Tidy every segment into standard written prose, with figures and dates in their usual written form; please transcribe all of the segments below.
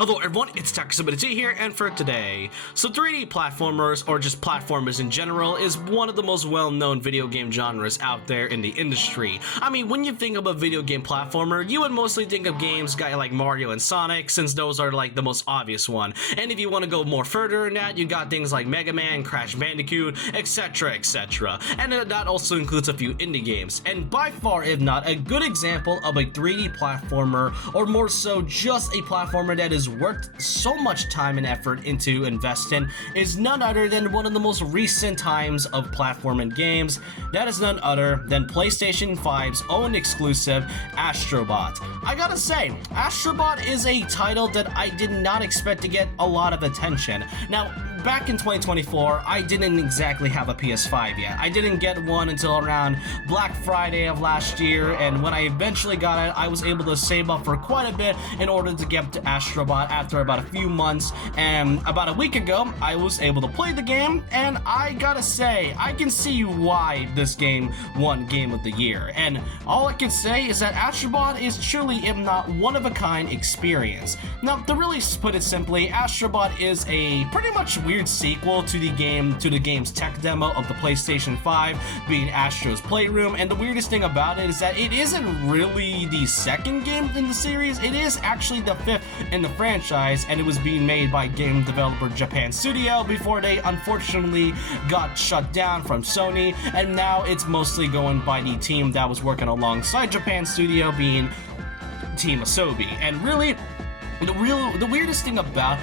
Hello everyone, it's Taxability here, and for today, so 3D platformers, or just platformers in general, is one of the most well-known video game genres out there in the industry. I mean, when you think of a video game platformer, you would mostly think of games like Mario and Sonic, since those are like the most obvious one. And if you want to go more further in that, you got things like Mega Man, Crash Bandicoot, etc, etc. And that also includes a few indie games. And by far, if not, a good example of a 3D platformer, or more so just a platformer that is worked so much time and effort into investing, is none other than one of the most recent times of platforming games. That is none other than PlayStation 5's own exclusive, Astro Bot. I gotta say, Astro Bot is a title that I did not expect to get a lot of attention. Now, back in 2024, I didn't exactly have a PS5 yet. I didn't get one until around Black Friday of last year, and when I eventually got it, I was able to save up for quite a bit in order to get to Astro Bot after about a few months. And about a week ago, I was able to play the game, and I gotta say, I can see why this game won Game of the Year. And all I can say is that Astro Bot is truly, if not one-of-a-kind experience. Now, to really put it simply, Astro Bot is a pretty much weird sequel to the game's tech demo of the PlayStation 5, being Astro's Playroom. And the weirdest thing about it is that it isn't really the second game in the series, it is actually the fifth in the franchise, and it was being made by game developer Japan Studio before they unfortunately got shut down from Sony, and now it's mostly going by the team that was working alongside Japan Studio, being Team Asobi. And really, the weirdest thing about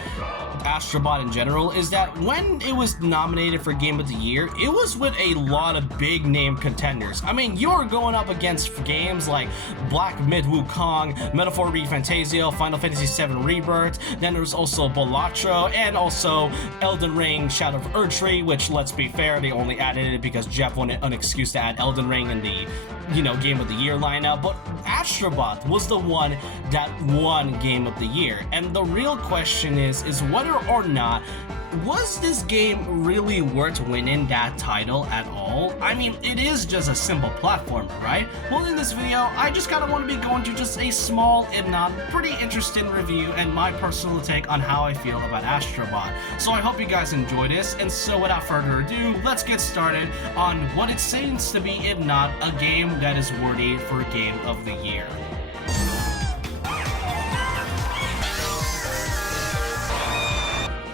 Astro Bot in general is that when it was nominated for Game of the Year, it was with a lot of big name contenders. I mean, you're going up against games like Black Myth Wukong, Metaphor ReFantazio, Final Fantasy VII Rebirth, then there's also Balatro, and also Elden Ring Shadow of Erdtree, which, let's be fair, they only added it because Jeff wanted an excuse to add Elden Ring in the Game of the Year lineup. But Astro Bot was the one that won Game of the Year, and the real question is whether or not was this game really worth winning that title at all? I mean, it is just a simple platformer, right? Well, in this video, I just kind of want to be going to just a small, if not pretty interesting review and my personal take on how I feel about Astro Bot. So I hope you guys enjoy this, and so without further ado, let's get started on what it seems to be, if not, a game that is worthy for Game of the Year.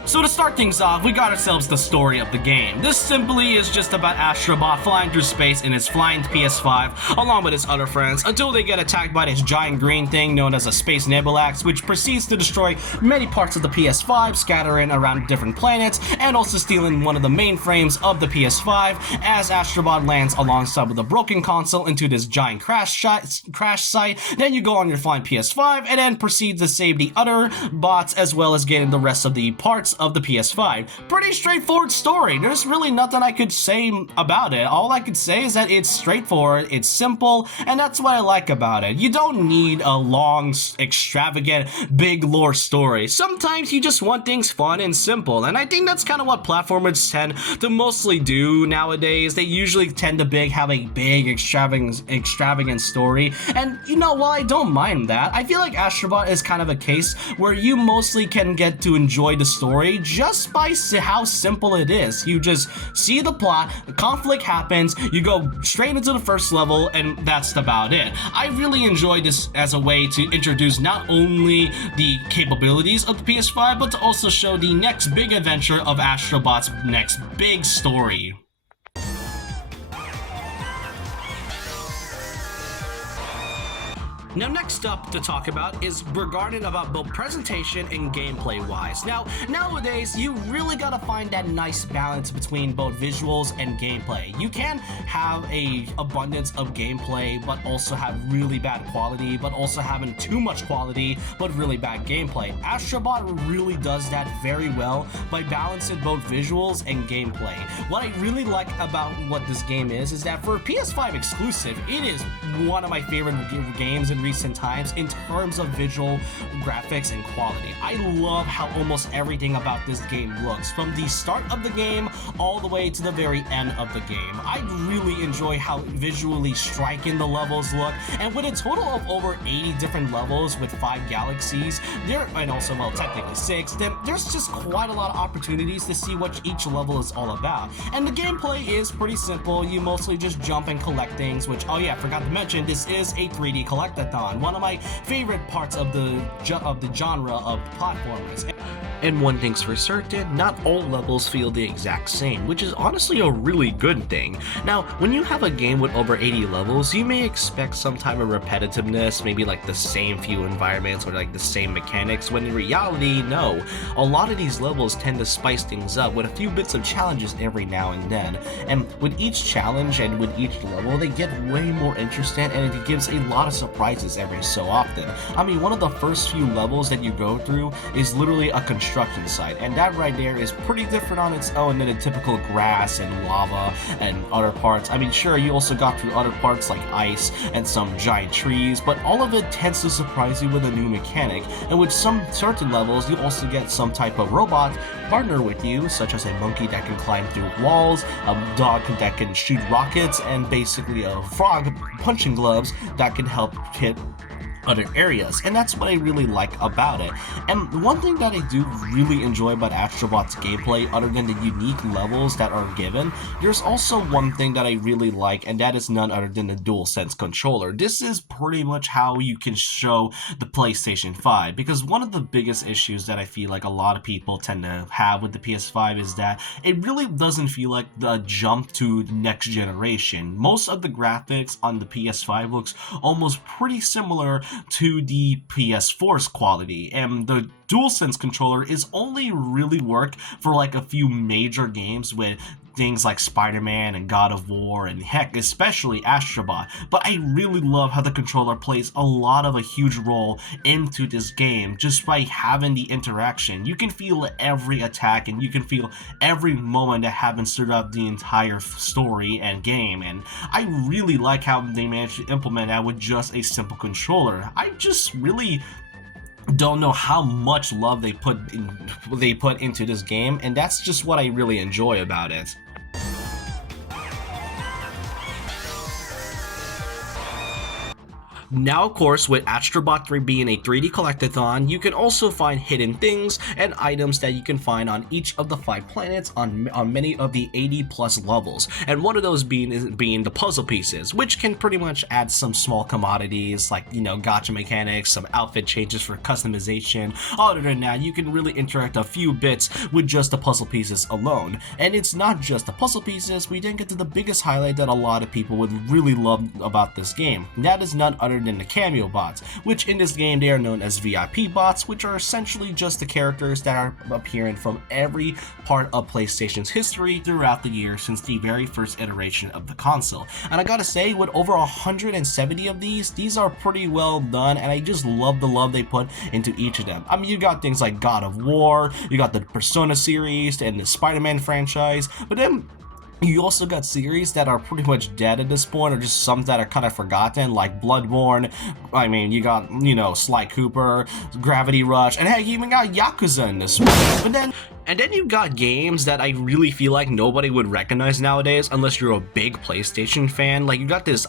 So to start things off, we got ourselves the story of the game. This simply is just about Astro Bot flying through space in his flying PS5 along with his other friends until they get attacked by this giant green thing known as a space nebulax, which proceeds to destroy many parts of the PS5, scattering around different planets, and also stealing one of the mainframes of the PS5 as Astro Bot lands alongside with a broken console into this giant crash site. Then you go on your flying PS5 and then proceed to save the other bots as well as getting the rest of the parts of the PS5. Pretty straightforward story. There's really nothing I could say about it. All I could say is that it's straightforward, it's simple, and that's what I like about it. You don't need a long, extravagant, big lore story. Sometimes you just want things fun and simple, and I think that's kind of what platformers tend to mostly do nowadays. They usually tend to have a big, extravagant story, and while I don't mind that, I feel like Astro Bot is kind of a case where you mostly can get to enjoy the story just by how simple it is. You just see the plot, the conflict happens, you go straight into the first level, and that's about it. I really enjoyed this as a way to introduce not only the capabilities of the PS5, but to also show the next big adventure of Astro Bot's next big story. Now, next up to talk about is regarding about both presentation and gameplay wise. Now, nowadays, you really gotta find that nice balance between both visuals and gameplay. You can have a abundance of gameplay, but also have really bad quality, but also having too much quality, but really bad gameplay. Astro Bot really does that very well by balancing both visuals and gameplay. What I really like about what this game is that for PS5 exclusive, it is one of my favorite games in recent times in terms of visual graphics and quality. I love how almost everything about this game looks, from the start of the game all the way to the very end of the game. I really enjoy how visually striking the levels look, and with a total of over 80 different levels with 5 galaxies, and also, well, technically 6, then there's just quite a lot of opportunities to see what each level is all about. And the gameplay is pretty simple. You mostly just jump and collect things, which, oh yeah, I forgot to mention, this is a 3D collectathon, one of my favorite parts of the genre of platformers. And one thing's for certain, not all levels feel the exact same, which is honestly a really good thing. Now, when you have a game with over 80 levels, you may expect some type of repetitiveness, maybe like the same few environments or like the same mechanics, when in reality, no. A lot of these levels tend to spice things up with a few bits of challenges every now and then. And with each challenge and with each level, they get way more interesting, and it gives a lot of surprises every so often. I mean, one of the first few levels that you go through is literally a construction site, and that right there is pretty different on its own than a typical grass and lava and other parts. I mean, sure, you also got through other parts like ice and some giant trees, but all of it tends to surprise you with a new mechanic. And with some certain levels, you also get some type of robot partner with you, such as a monkey that can climb through walls, a dog that can shoot rockets, and basically a frog punching gloves that can help hit other areas, and that's what I really like about it. And one thing that I do really enjoy about Astro Bot's gameplay, other than the unique levels that are given, there's also one thing that I really like, and that is none other than the DualSense controller. This is pretty much how you can show the PlayStation 5, because one of the biggest issues that I feel like a lot of people tend to have with the PS5 is that it really doesn't feel like the jump to the next generation. Most of the graphics on the PS5 looks almost pretty similar to the PS4's quality, and the DualSense controller is only really work for like a few major games with things like Spider-Man and God of War, and heck, especially Astro Bot. But I really love how the controller plays a huge role into this game just by having the interaction. You can feel every attack, and you can feel every moment that happens throughout the entire story and game, and I really like how they managed to implement that with just a simple controller. I just really don't know how much love they put into this game, and that's just what I really enjoy about it. Now, of course, with Astro Bot 3 being a 3D collectathon, you can also find hidden things and items that you can find on each of the 5 planets on many of the 80 plus levels, and one of those being the puzzle pieces, which can pretty much add some small commodities like, you know, gacha mechanics, some outfit changes for customization. Other than that, you can really interact a few bits with just the puzzle pieces alone. And it's not just the puzzle pieces, we then get to the biggest highlight that a lot of people would really love about this game. That is none other than the cameo bots, which in this game they are known as VIP bots, which are essentially just the characters that are appearing from every part of PlayStation's history throughout the years since the very first iteration of the console. And I gotta say, with over 170 of these are pretty well done, and I just love the love they put into each of them. I mean, you got things like God of War, you got the Persona series and the Spider-Man franchise, but then you also got series that are pretty much dead at this point, or just some that are kind of forgotten, like Bloodborne. I mean, you got, you know, Sly Cooper, Gravity Rush, and heck, you even got Yakuza in this one. And then you've got games that I really feel like nobody would recognize nowadays unless you're a big PlayStation fan. Like, you got this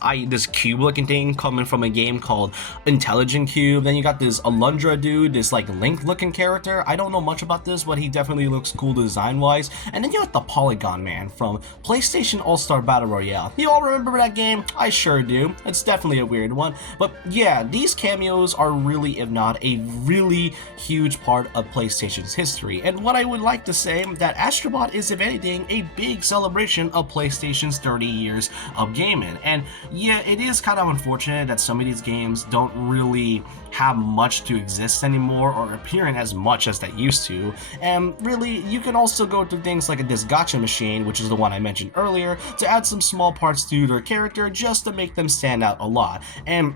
cube looking thing coming from a game called Intelligent Cube. Then you got this Alundra dude, this like Link looking character. I don't know much about this, but he definitely looks cool design wise. And then you got the Polygon Man from PlayStation All-Star Battle Royale. You all remember that game? I sure do. It's definitely a weird one. But yeah, these cameos are really, if not a really huge part of PlayStation's history. And what I would like to say that Astro Bot is, if anything, a big celebration of PlayStation's 30 years of gaming. And yeah, it is kind of unfortunate that some of these games don't really have much to exist anymore or appearing as much as they used to. And really, you can also go through things like this gacha machine, which is the one I mentioned earlier, to add some small parts to their character just to make them stand out a lot. And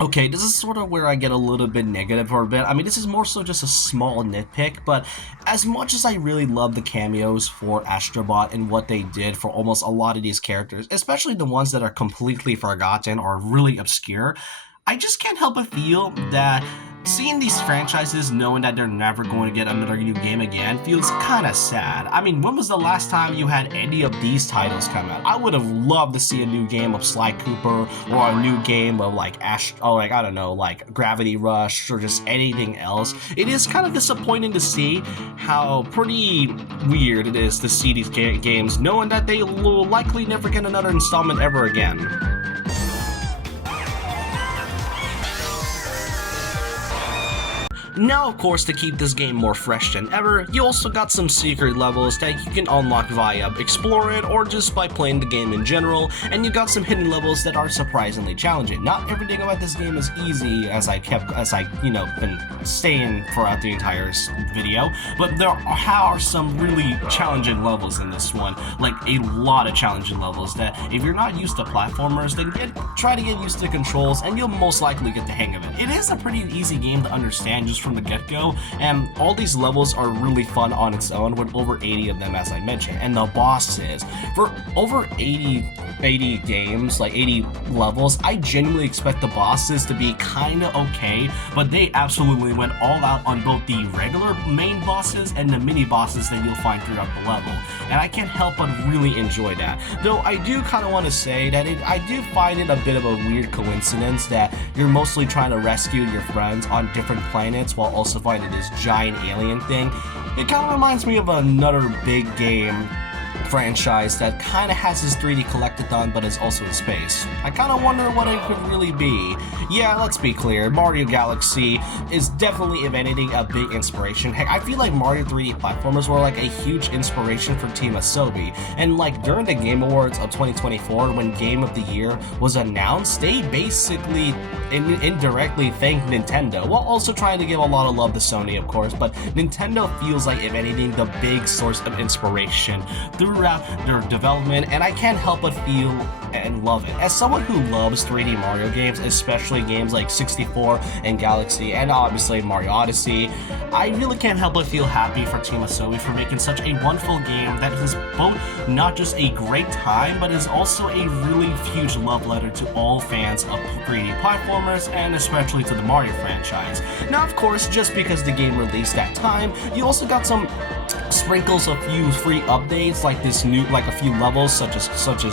okay, this is sort of where I get a little bit negative for a bit. I mean, this is more so just a small nitpick, but as much as I really love the cameos for Astro Bot and what they did for almost a lot of these characters, especially the ones that are completely forgotten or really obscure, I just can't help but feel that seeing these franchises knowing that they're never going to get another new game again feels kind of sad. I mean, when was the last time you had any of these titles come out? I would have loved to see a new game of Sly Cooper, or a new game of like I don't know, like Gravity Rush, or just anything else. It is kind of disappointing to see how pretty weird it is to see these games knowing that they will likely never get another installment ever again. Now, of course, to keep this game more fresh than ever, you also got some secret levels that you can unlock via Explore It or just by playing the game in general, and you got some hidden levels that are surprisingly challenging. Not everything about this game is easy, as I been saying throughout the entire video, but there are some really challenging levels in this one, like a lot of challenging levels that if you're not used to platformers, then try to get used to the controls and you'll most likely get the hang of it. It is a pretty easy game to understand just from the get-go, and all these levels are really fun on its own, with over 80 of them, as I mentioned. And the bosses, for over 80 games, like 80 levels, I genuinely expect the bosses to be kinda okay, but they absolutely went all out on both the regular main bosses and the mini bosses that you'll find throughout the level, and I can't help but really enjoy that. Though I do kind of want to say that I do find it a bit of a weird coincidence that you're mostly trying to rescue your friends on different planets while also finding this giant alien thing. It kind of reminds me of another big game franchise that kind of has this 3D collectathon but is also in space. I kind of wonder what it could really be. Yeah, let's be clear, Mario Galaxy is definitely, if anything, a big inspiration. Heck, I feel like Mario 3D platformers were like a huge inspiration for Team Asobi, and like during the Game Awards of 2024, when Game of the Year was announced, they basically indirectly thanked Nintendo, while also trying to give a lot of love to Sony, of course, but Nintendo feels like, if anything, the big source of inspiration throughout their development, and I can't help but feel and love it. As someone who loves 3D Mario games, especially games like 64 and Galaxy, and obviously Mario Odyssey, I really can't help but feel happy for Team Asobi for making such a wonderful game that is both not just a great time, but is also a really huge love letter to all fans of 3D platformers, and especially to the Mario franchise. Now, of course, just because the game released that time, you also got some sprinkles of few free updates, like this new, like a few levels such as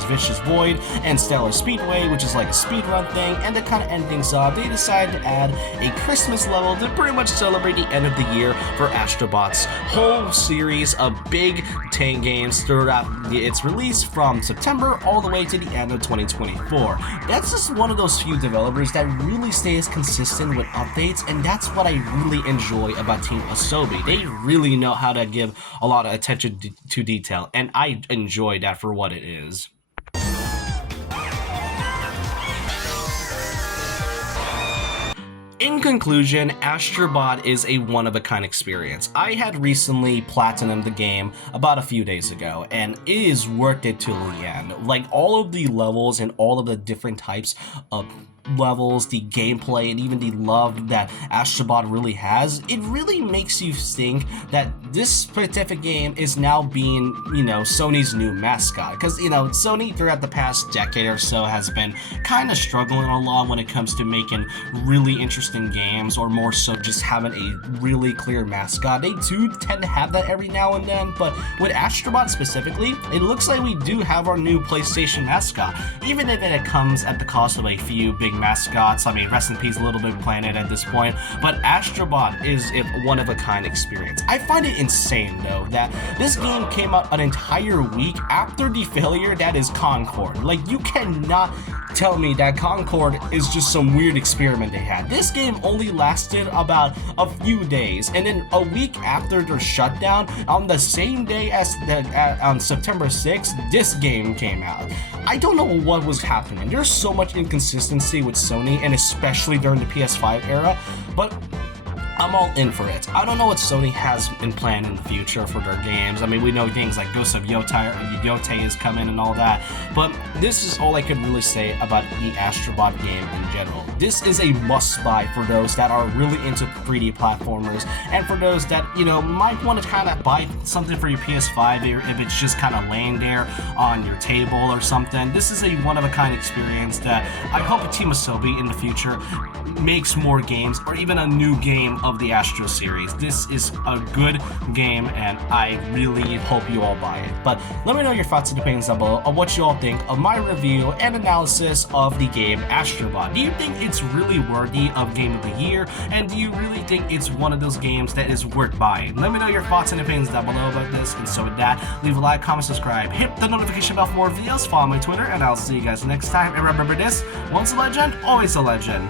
Vicious Void and Stellar Speedway, which is like a speedrun thing. And to kind of end things off, they decided to add a Christmas level to pretty much celebrate the end of the year for Astro Bot's whole series of big 10 games throughout its release from September all the way to the end of 2024. That's just one of those few developers that really stays consistent with updates, and that's what I really enjoy about Team Asobi. They really know how to give a lot of attention to detail, and I enjoy that for what it is. In conclusion, Astro Bot is a one-of-a-kind experience. I had recently platinumed the game about a few days ago, and it is worth it till the end. Like, all of the levels and all of the different types of levels, the gameplay, and even the love that Astro Bot really has, it really makes you think that this specific game is now being, Sony's new mascot. Because, Sony throughout the past decade or so has been kind of struggling along when it comes to making really interesting games, or more so just having a really clear mascot. They do tend to have that every now and then, but with Astro Bot specifically, it looks like we do have our new PlayStation mascot, even if it comes at the cost of a few big mascots. I mean, rest in peace Little Big Planet at this point, but Astro Bot is a one-of-a-kind experience. I find it insane, though, that this game came out an entire week after the failure that is Concord. Like, you cannot tell me that Concord is just some weird experiment they had. This game only lasted about a few days, and then a week after their shutdown, on the same day as on September 6th, this game came out. I don't know what was happening. There's so much inconsistency with Sony, and especially during the PS5 era, but I'm all in for it. I don't know what Sony has in plan in the future for their games. I mean, we know things like Ghost of Yotei is coming and all that, but this is all I could really say about the Astro Bot game in general. This is a must-buy for those that are really into 3D platformers, and for those that, you know, might want to kind of buy something for your PS5 if it's just kind of laying there on your table or something. This is a one-of-a-kind experience that I hope Team Asobi in the future makes more games, or even a new game of the Astro series. This is a good game, and I really hope you all buy it. But let me know your thoughts and opinions down below on what you all think of my review and analysis of the game Astro Bot. Do you think it's really worthy of Game of the Year, and do you really think it's one of those games that is worth buying? Let me know your thoughts and opinions down below about this, and so with that, leave a like, comment, subscribe, hit the notification bell for more videos, follow my Twitter, and I'll see you guys next time. And remember this, once a legend, always a legend.